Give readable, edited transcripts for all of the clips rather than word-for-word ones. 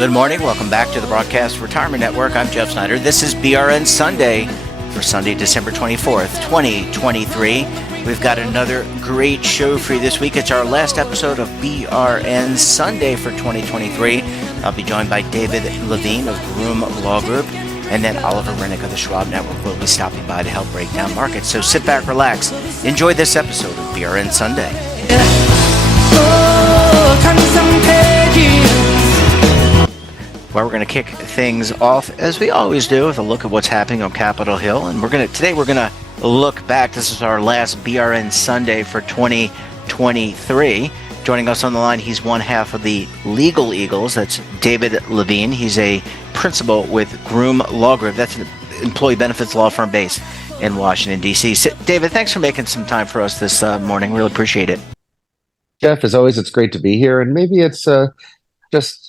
Good morning. Welcome back to the Broadcast Retirement Network. I'm Jeff Snyder. This is BRN Sunday for Sunday, December 24th, 2023. We've got another great show for you this week. It's our last episode of BRN Sunday for 2023. I'll be joined by David Levine of Groom Law Group, and then Oliver Rennick of the Schwab Network will be stopping by to help break down markets. So sit back, relax, enjoy this episode of BRN Sunday. Well, we're going to kick things off, as we always do, with a look at what's happening on Capitol Hill. And today we're going to look back. This is our last BRN Sunday for 2023. Joining us on the line, he's one half of the Legal Eagles. That's David Levine. He's a principal with Groom Law Group. That's an employee benefits law firm based in Washington, D.C. David, thanks for making some time for us this morning. Really appreciate it. Jeff, as always, it's great to be here. And maybe it's just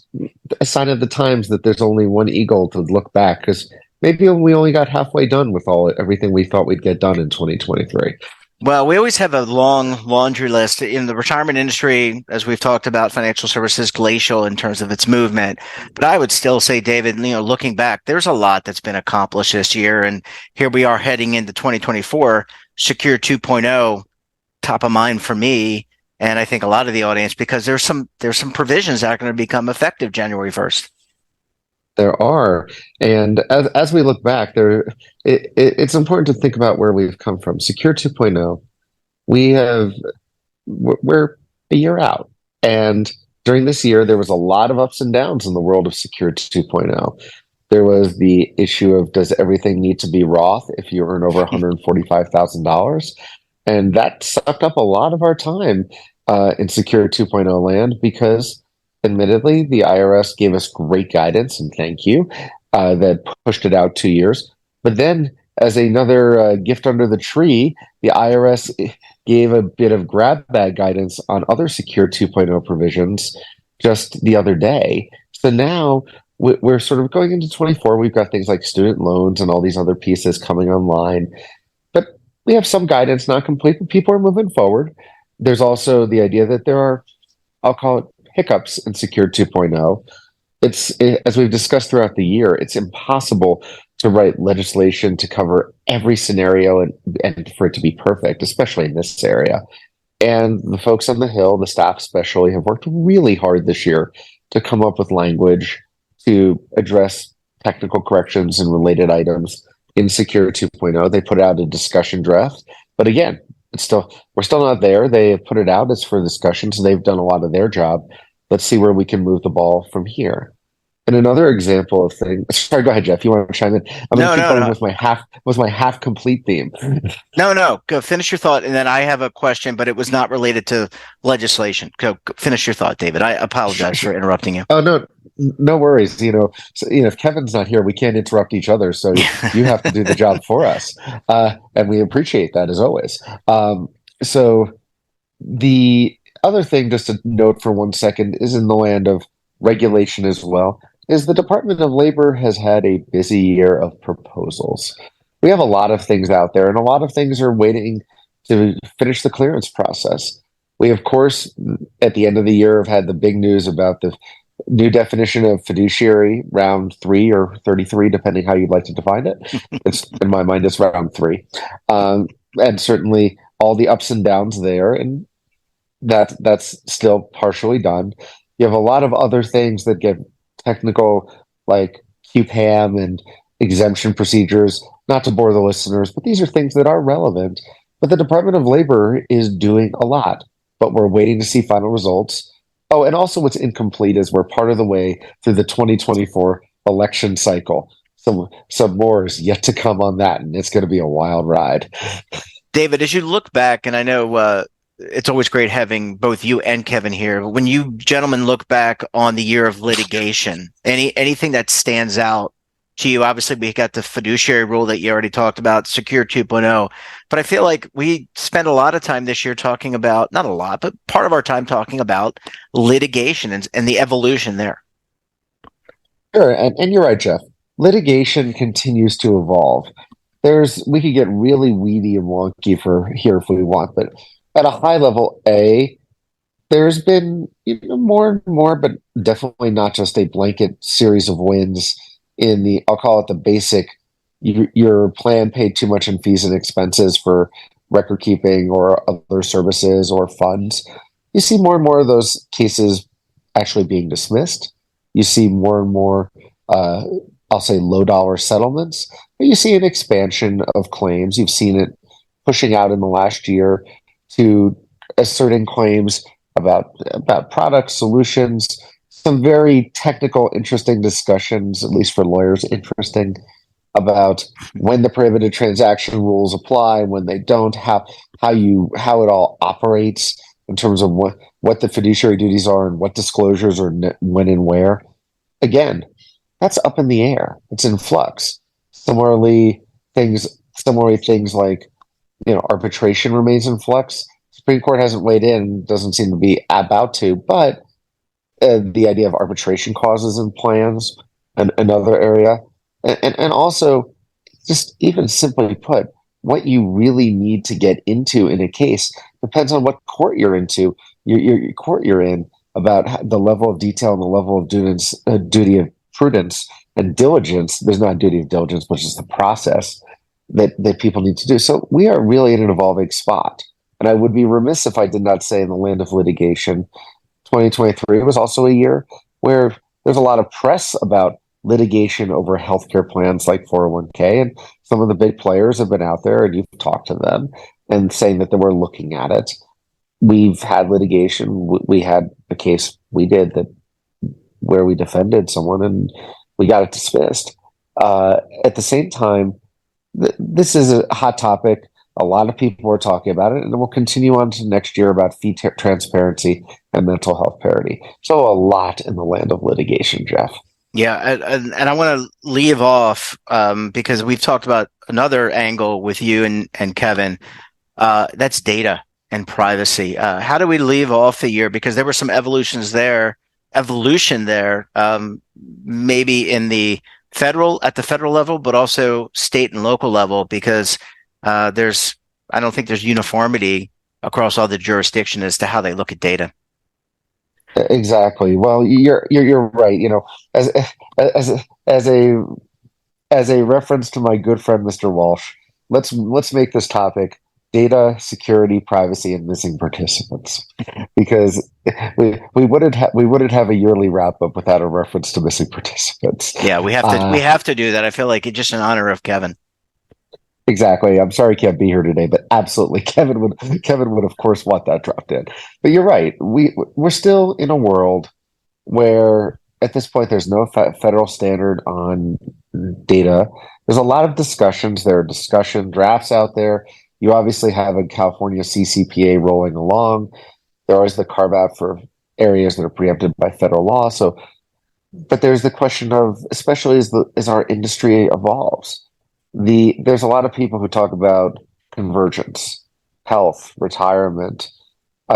a sign of the times that there's only one eagle to look back, because maybe we only got halfway done with everything we thought we'd get done in 2023. Well, we always have a long laundry list in the retirement industry. As we've talked about, financial services glacial in terms of its movement. But I would still say, David, looking back, there's a lot that's been accomplished this year. And here we are heading into 2024, Secure 2.0, top of mind for me. And I think a lot of the audience, because there's some provisions that are going to become effective January 1st. There are. And as we look back, it's important to think about where we've come from. Secure 2.0, we're a year out. And during this year, there was a lot of ups and downs in the world of Secure 2.0. There was the issue of, does everything need to be Roth if you earn over $145,000? And that sucked up a lot of our time in Secure 2.0 land, because admittedly, the IRS gave us great guidance, and thank you, that pushed it out 2 years. But then, as another gift under the tree, the IRS gave a bit of grab bag guidance on other Secure 2.0 provisions just the other day. So now we're sort of going into 24. We've got things like student loans and all these other pieces coming online. But we have some guidance, not complete, but people are moving forward. There's also the idea that there are, I'll call it, hiccups in Secure 2.0. As we've discussed throughout the year, it's impossible to write legislation to cover every scenario and for it to be perfect, especially in this area. And the folks on the Hill, the staff especially, have worked really hard this year to come up with language to address technical corrections and related items in Secure 2.0. They put out a discussion draft, but again, we're still not there. They have put it out as for discussion, so they've done a lot of their job. Let's see where we can move the ball from here. And another example of things. Sorry, go ahead, Jeff. You want to chime in? I'm going to keep going with my half complete theme. No. Go finish your thought, and then I have a question, but it was not related to legislation. Go finish your thought, David. I apologize for interrupting you. Oh no worries. If Kevin's not here, we can't interrupt each other. So you have to do the job for us, and we appreciate that as always. So the other thing, just to note for 1 second, is in the land of regulation as well, is the Department of Labor has had a busy year of proposals. We have a lot of things out there, and a lot of things are waiting to finish the clearance process. We, of course, at the end of the year, have had the big news about the new definition of fiduciary, round 3 or 33, depending how you'd like to define it. In my mind, it's round 3. And certainly all the ups and downs there, and that's still partially done. You have a lot of other things that get technical, like QPAM and exemption procedures. Not to bore the listeners, but these are things that are relevant. But the Department of Labor is doing a lot, but we're waiting to see final results. Oh, and also what's incomplete is we're part of the way through the 2024 election cycle. So some more is yet to come on that, and it's going to be a wild ride. David, as you look back, and I know it's always great having both you and Kevin here, but when you gentlemen look back on the year of litigation, anything that stands out to you? Obviously, we got the fiduciary rule that you already talked about, Secure 2.0, but I feel like we spent a lot of time this year talking about, not a lot, but part of our time talking about litigation and the evolution there. Sure, and you're right, Jeff. Litigation continues to evolve. We could get really weedy and wonky for here if we want, but at a high level, there's been more and more, but definitely not just a blanket series of wins in the, I'll call it the basic, your plan paid too much in fees and expenses for record keeping or other services or funds. You see more and more of those cases actually being dismissed. You see more and more, uh, I'll say, low dollar settlements. But you see an expansion of claims. You've seen it pushing out in the last year to asserting claims about products, solutions, some very technical, interesting discussions, at least for lawyers, interesting about when the prohibited transaction rules apply, when they don't, how it all operates in terms of what the fiduciary duties are and what disclosures are when and where. Again, that's up in the air. It's in flux. Similarly, things like arbitration remains in flux. Supreme Court hasn't weighed in, doesn't seem to be about to, but the idea of arbitration clauses in plans, another area, and also just even simply put, what you really need to get into in a case depends on what court you're into, your court you're in, about the level of detail and the level of duty of prudence and diligence. There's not a duty of diligence, but just the process that people need to do. So we are really in an evolving spot. And I would be remiss if I did not say in the land of litigation, 2023 was also a year where there's a lot of press about litigation over healthcare plans like 401k. And some of the big players have been out there and you've talked to them and saying that they were looking at it. We've had litigation. We had a case we did that where we defended someone and we got it dismissed. At the same time, this is a hot topic. A lot of people are talking about it, and we'll continue on to next year about fee transparency and mental health parity. So a lot in the land of litigation, Jeff. Yeah, and I want to leave off because we've talked about another angle with you and Kevin. That's data and privacy. How do we leave off the year? Because there were some evolution there, maybe in the federal level, but also state and local level, because I don't think there's uniformity across all the jurisdiction as to how they look at data. Exactly. Well, you're right. As as as a as a reference to my good friend Mr. Walsh, let's make this topic data security, privacy, and missing participants, because we wouldn't have a yearly wrap up without a reference to missing participants. Yeah, we have to do that. I feel like it's just in honor of Kevin. Exactly. I'm sorry he can't be here today, but absolutely, Kevin would of course want that dropped in. But you're right. We're still in a world where at this point there's no federal standard on data. There's a lot of discussions. There are discussion drafts out there. You obviously have a California CCPA rolling along. There is the carve out for areas that are preempted by federal law. So, but there's the question of, especially as our industry evolves, there's a lot of people who talk about convergence, health, retirement,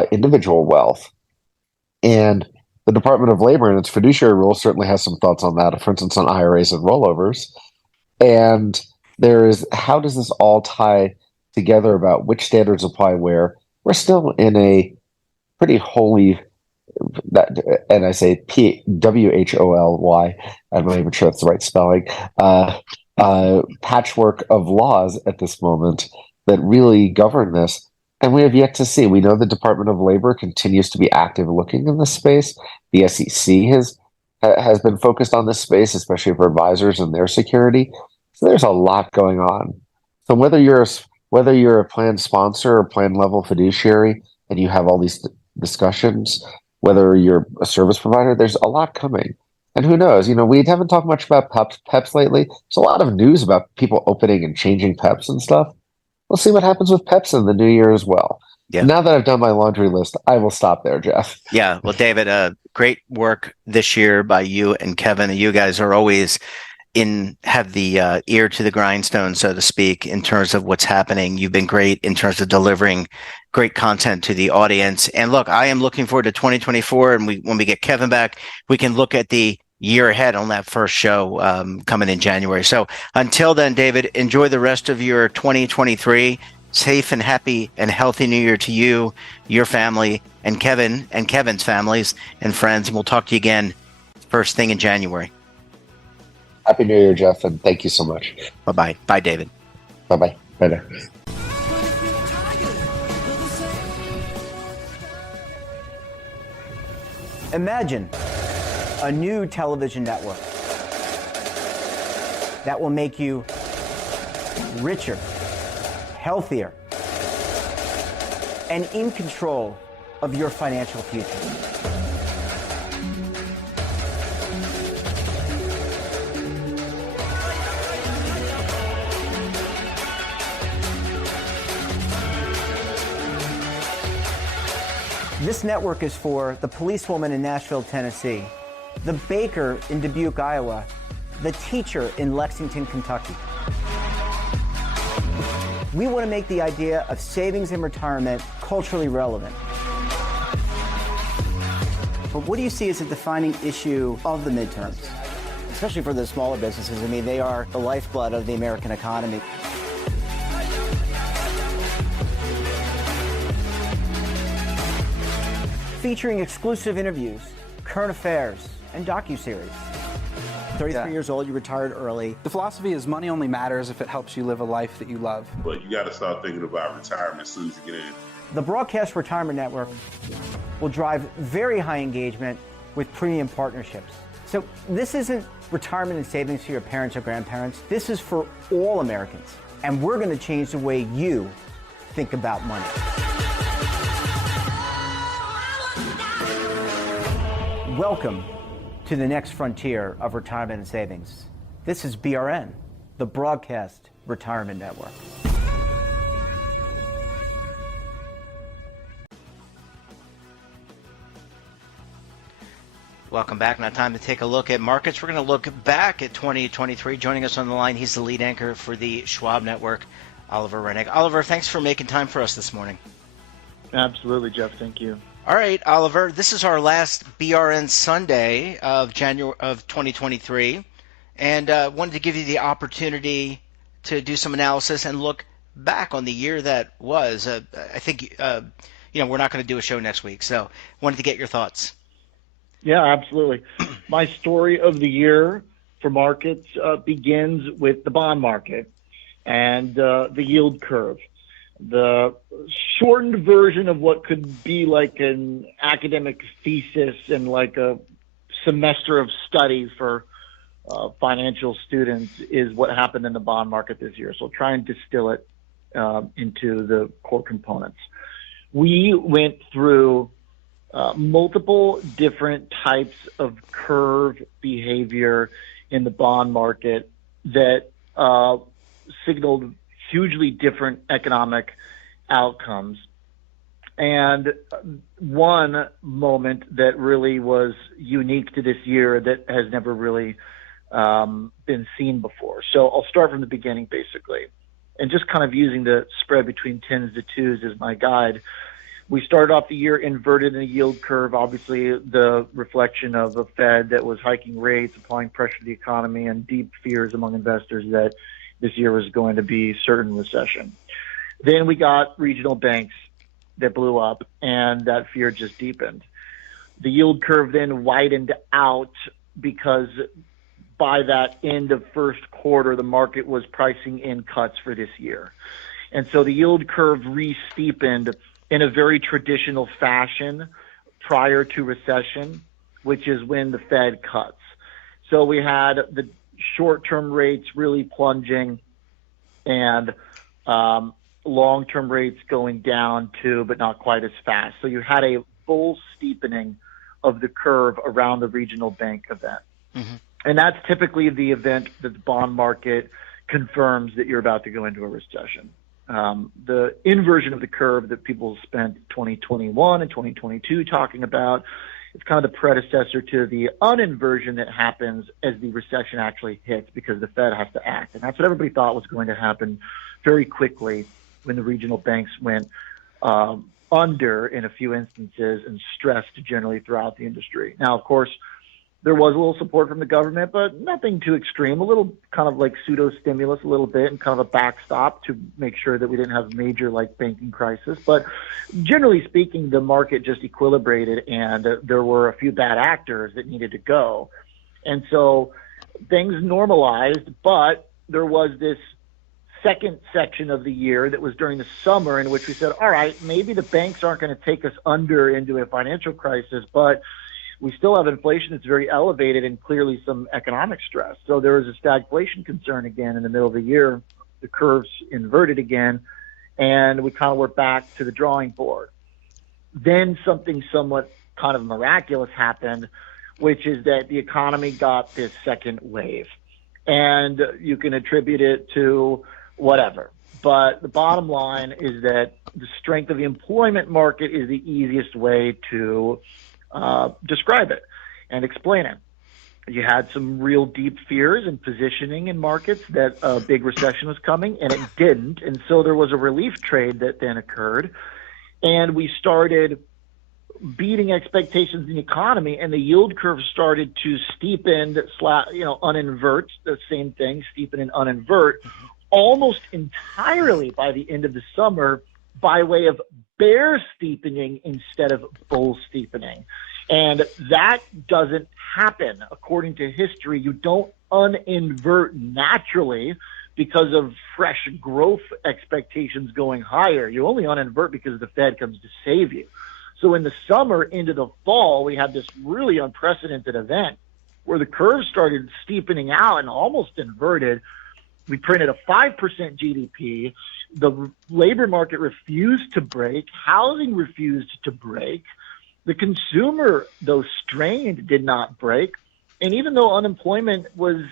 individual wealth, and the Department of Labor and its fiduciary rule certainly has some thoughts on that. For instance, on IRAs and rollovers, and there is, how does this all tie together about which standards apply where? We're still in a pretty holy, that, and I say WHOLY. I'm not even sure that's the right spelling. Patchwork of laws at this moment that really govern this. And we have yet to see. We know the Department of Labor continues to be active looking in this space. The SEC has been focused on this space, especially for advisors and their security. So there's a lot going on. So whether you're a plan sponsor or plan level fiduciary and you have all these discussions, whether you're a service provider, there's a lot coming. And who knows? We haven't talked much about PEPs lately. There's a lot of news about people opening and changing PEPs and stuff. We'll see what happens with PEPs in the new year as well. Yeah. Now that I've done my laundry list, I will stop there, Jeff. Yeah. Well, David, great work this year by you and Kevin. You guys are always have the ear to the grindstone, so to speak, in terms of what's happening. You've been great in terms of delivering great content to the audience. And look, I am looking forward to 2024. And when we get Kevin back, we can look at the year ahead on that first show coming in January. So until then, David, enjoy the rest of your 2023. safe and happy and healthy New Year to you, your family, and Kevin and Kevin's families and friends. And we'll talk to you again first thing in January. Happy New Year, Jeff, and thank you so much. Bye-bye. Bye, David. Bye-bye. Bye now. Imagine a new television network that will make you richer, healthier, and in control of your financial future. This network is for the policewoman in Nashville, Tennessee, the baker in Dubuque, Iowa, the teacher in Lexington, Kentucky. We want to make the idea of savings and retirement culturally relevant. But what do you see as a defining issue of the midterms? Especially for the smaller businesses. I mean, they are the lifeblood of the American economy. Featuring exclusive interviews, current affairs, and docuseries. 33 years old, you retired early. The philosophy is money only matters if it helps you live a life that you love. But you got to start thinking about retirement as soon as you get in. The Broadcast Retirement Network will drive very high engagement with premium partnerships. So this isn't retirement and savings for your parents or grandparents. This is for all Americans. And we're going to change the way you think about money. Welcome to the next frontier of retirement and savings. This is BRN, the Broadcast Retirement Network. Welcome back. Now time to take a look at markets. We're going to look back at 2023. Joining us on the line, he's the lead anchor for the Schwab Network, Oliver Rennick. Oliver, thanks for making time for us this morning. Absolutely, Jeff. Thank you. All right, Oliver, this is our last BRN Sunday of January of 2023, and wanted to give you the opportunity to do some analysis and look back on the year that was. I think we're not going to do a show next week, so wanted to get your thoughts. Yeah, absolutely. My story of the year for markets begins with the bond market and the yield curve. The shortened version of what could be like an academic thesis and like a semester of study for financial students is what happened in the bond market this year. So I'll try and distill it into the core components. We went through multiple different types of curve behavior in the bond market that signaled hugely different economic outcomes. And one moment that really was unique to this year that has never really been seen before. So I'll start from the beginning, basically, and just kind of using the spread between 10s to 2s as my guide. We started off the year inverted in the yield curve, obviously the reflection of a Fed that was hiking rates, applying pressure to the economy, and deep fears among investors that this year was going to be certain recession. Then we got regional banks that blew up, and that fear just deepened. The yield curve then widened out because by that end of first quarter, the market was pricing in cuts for this year. And so the yield curve re-steepened in a very traditional fashion prior to recession, which is when the Fed cuts. So we had the short-term rates really plunging and long-term rates going down too, but not quite as fast. So you had a full steepening of the curve around the regional bank event. Mm-hmm. And that's typically the event that the bond market confirms that you're about to go into a recession. The inversion of the curve that people spent 2021 and 2022 talking about, it's kind of the predecessor to the uninversion that happens as the recession actually hits because the Fed has to act. And that's what everybody thought was going to happen very quickly when the regional banks went under in a few instances and stressed generally throughout the industry. Now, of course, There was a little support from the government, but nothing too extreme. A little kind of like pseudo stimulus, a little bit, and kind of a backstop to make sure that we didn't have major like banking crisis. But generally speaking, the market just equilibrated, and there were a few bad actors that needed to go, and so things normalized. But there was this second section of the year that was during the summer in which we said, all right, maybe the banks aren't going to take us under into a financial crisis, but we still have inflation that's very elevated and clearly some economic stress. So there was a stagflation concern again in the middle of the year. The curves inverted again, and we kind of were back to the drawing board. Then something somewhat kind of miraculous happened, which is that the economy got this second wave. And you can attribute it to whatever. But the bottom line is that the strength of the employment market is the easiest way to describe it and explain it. You had some real deep fears and positioning in markets that a big recession was coming, and it didn't. And so there was a relief trade that then occurred, and we started beating expectations in the economy, and the yield curve started to steepen, uninvert, the same thing, steepen and uninvert, almost entirely by the end of the summer by way of bear steepening instead of bull steepening. And that doesn't happen. According to history, you don't uninvert naturally because of fresh growth expectations going higher. You only uninvert because the Fed comes to save you. So in the summer into the fall, we had this really unprecedented event where the curve started steepening out and almost inverted. We printed a 5% GDP. The labor market refused to break. Housing refused to break. The consumer, though strained, did not break. And even though unemployment was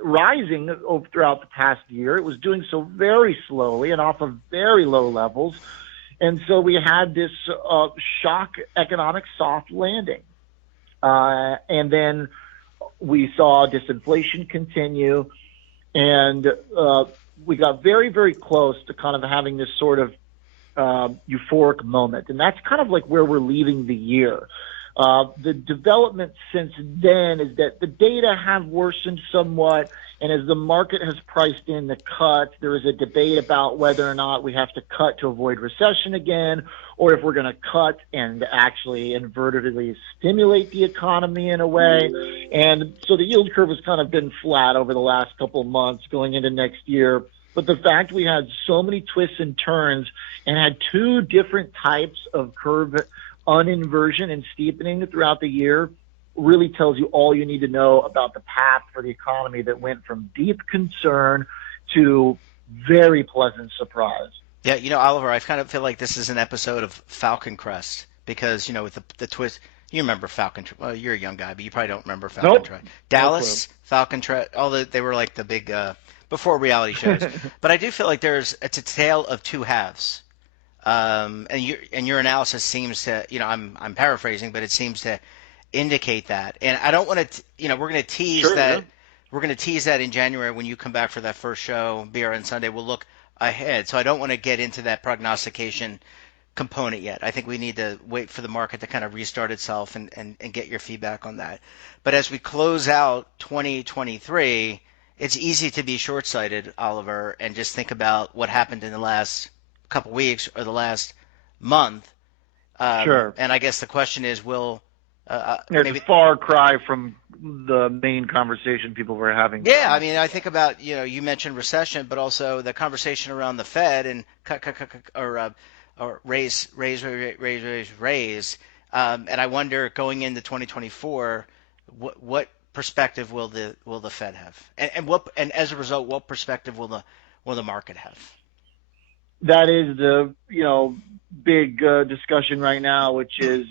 rising throughout the past year, it was doing so very slowly and off of very low levels. And so we had this shock economic soft landing. And then we saw disinflation continue. And we got very, very close to kind of having this sort of euphoric moment. And that's kind of like where we're leaving the year. The development since then is that the data have worsened somewhat. And as the market has priced in the cut, there is a debate about whether or not we have to cut to avoid recession again, or if we're going to cut and actually invertedly stimulate the economy in a way. And so the yield curve has kind of been flat over the last couple of months going into next year. But the fact we had so many twists and turns and had two different types of curve uninversion and steepening throughout the year really tells you all you need to know about the path for the economy that went from deep concern to very pleasant surprise. Yeah, Oliver, I kind of feel like this is an episode of Falcon Crest because, with the twist, you remember Falcon. Well, you're a young guy, but you probably don't remember Falcon Crest. Dallas, Falcon Crest, they were like the big before reality shows. But I do feel like it's a tale of two halves. And your analysis seems to, I'm paraphrasing, but it seems to indicate that. And I don't want to, we're going to tease that. Yeah. We're going to tease that in January when you come back for that first show, BRN Sunday. We'll look ahead. So I don't want to get into that prognostication component yet. I think we need to wait for the market to kind of restart itself and get your feedback on that. But as we close out 2023, it's easy to be short-sighted, Oliver, and just think about what happened in the last couple weeks or the last month. Sure. And I guess the question is, it's a far cry from the main conversation people were having. Yeah, I mean, I think about, you mentioned recession, but also the conversation around the Fed and or raise. And I wonder going into 2024, what perspective will the Fed have, and as a result, what perspective will the market have? That is the big discussion right now, which is,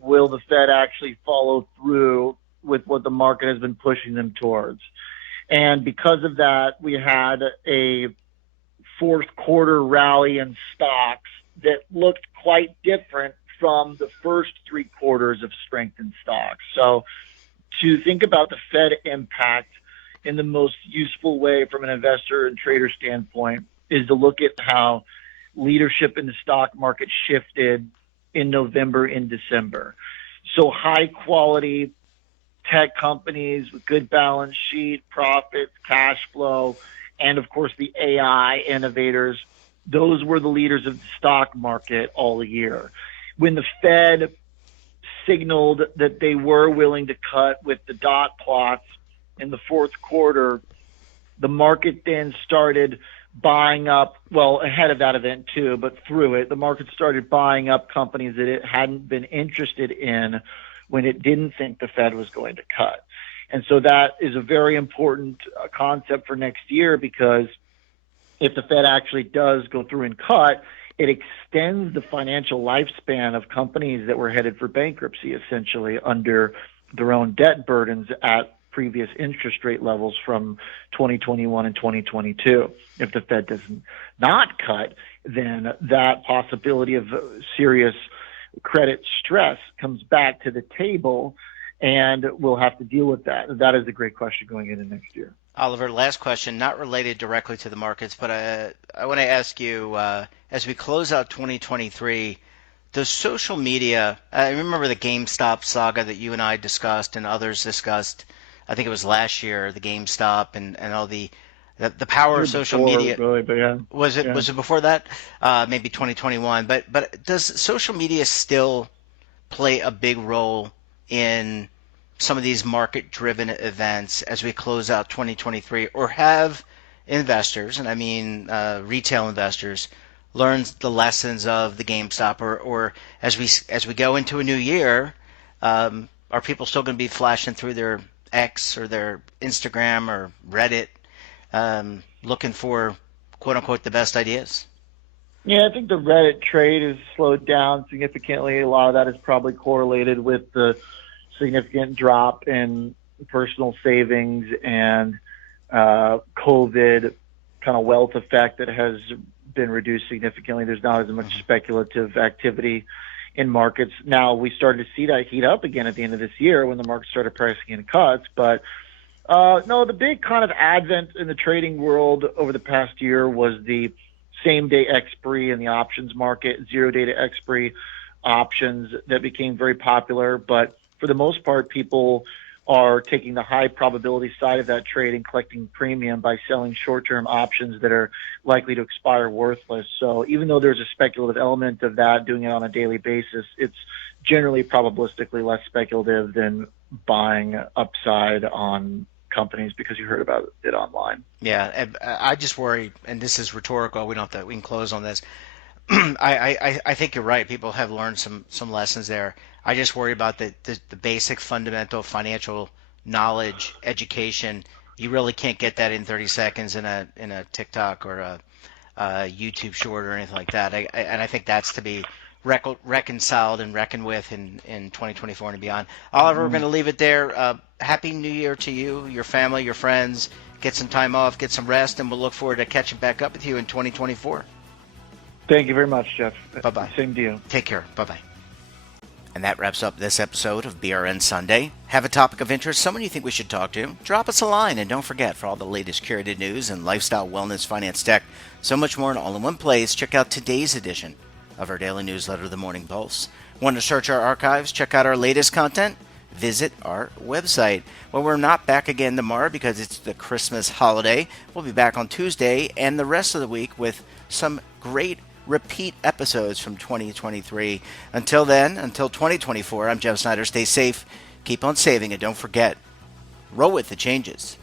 will the Fed actually follow through with what the market has been pushing them towards? And because of that, we had a fourth quarter rally in stocks that looked quite different from the first 3 quarters of strength in stocks. So to think about the Fed impact in the most useful way from an investor and trader standpoint is to look at how leadership in the stock market shifted in November and December. So high quality tech companies with good balance sheet, profits, cash flow, and of course the AI innovators. Those were the leaders of the stock market all year. When the Fed signaled that they were willing to cut with the dot plots in the fourth quarter, the market then started buying up, well, ahead of that event too, but through it, the market started buying up companies that it hadn't been interested in when it didn't think the Fed was going to cut. And so that is a very important concept for next year, because if the Fed actually does go through and cut, it extends the financial lifespan of companies that were headed for bankruptcy, essentially under their own debt burdens at previous interest rate levels from 2021 and 2022. If the Fed does not cut, then that possibility of serious credit stress comes back to the table, and we'll have to deal with that. That is a great question going into next year. Oliver, last question, not related directly to the markets, but I want to ask you, as we close out 2023, does social media, I remember the GameStop saga that you and I discussed and others discussed, I think it was last year, the GameStop and all the power of social media. Really, but yeah. Was it before that? Maybe 2021. But does social media still play a big role in some of these market-driven events as we close out 2023, or have investors, and I mean retail investors, learned the lessons of the GameStop, or as we go into a new year, are people still going to be flashing through their X or their Instagram or Reddit, looking for quote-unquote the best ideas? Yeah, I think the Reddit trade has slowed down significantly. A lot of that is probably correlated with the significant drop in personal savings and COVID kind of wealth effect that has been reduced significantly. There's not as much speculative activity in markets. Now, we started to see that heat up again at the end of this year when the market started pricing in cuts. But no, the big kind of advent in the trading world over the past year was the same-day expiry in the options market, zero-day expiry options that became very popular. But for the most part, people are taking the high probability side of that trade and collecting premium by selling short-term options that are likely to expire worthless. So even though there's a speculative element of that, doing it on a daily basis, it's generally probabilistically less speculative than buying upside on companies because you heard about it online. Yeah, I just worry, and this is rhetorical, we can close on this. I think you're right. People have learned some lessons there. I just worry about the basic fundamental financial knowledge, education. You really can't get that in 30 seconds in a TikTok or a YouTube short or anything like that. And I think that's to be reconciled and reckoned with in 2024 and beyond. Oliver, we're going to leave it there. Happy New Year to you, your family, your friends. Get some time off, get some rest, and we'll look forward to catching back up with you in 2024. Thank you very much, Jeff. Bye-bye. Same to you. Take care. Bye-bye. And that wraps up this episode of BRN Sunday. Have a topic of interest, someone you think we should talk to? Drop us a line, and don't forget, for all the latest curated news and lifestyle, wellness, finance, tech, so much more all in one place, check out today's edition of our daily newsletter, The Morning Pulse. Want to search our archives, check out our latest content? Visit our website. Well, we're not back again tomorrow because it's the Christmas holiday. We'll be back on Tuesday and the rest of the week with some great repeat episodes from 2023. Until then, until 2024, I'm Jeff Snyder. Stay safe, keep on saving, and don't forget, roll with the changes.